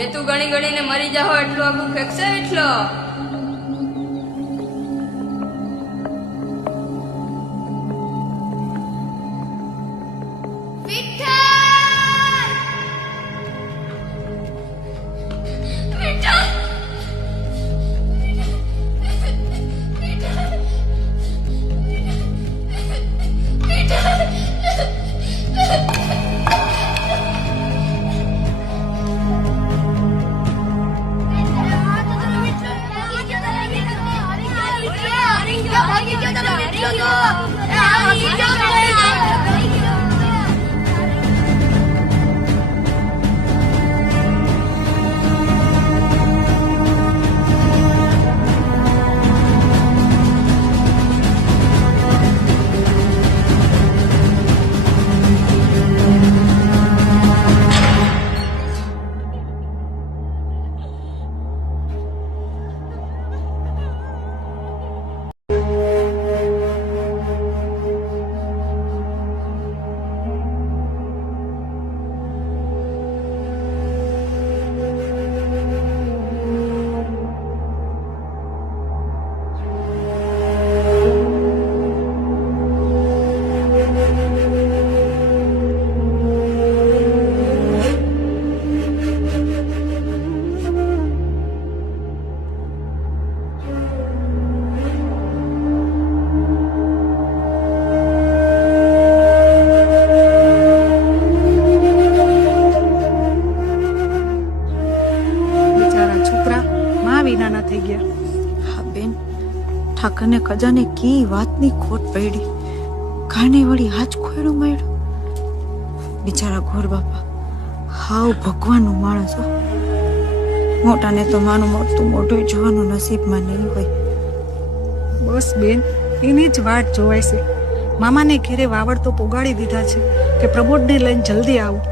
બે તું ગણી ગણીને મરી જાહો એટલું આગું ફેંકશે એટલો. ઠાકરને ખજાને કી વાતની ખોટ પડી, કાને વળી હાજ ખોયડું મળ્યું. બિચારા ઘોર બાપા હાવ ભગવાનનું માણસ હો. મોટાને તો માનું મોટું મોઢું જોવાનું નસીબમાં નહીં હોય. બસ બેન, એની જ વાટ જોવાય છે. મામાને ઘેરે વાવડ તો પોગાડી દીધા છે કે પ્રમોદને લઈને જલ્દી આવું.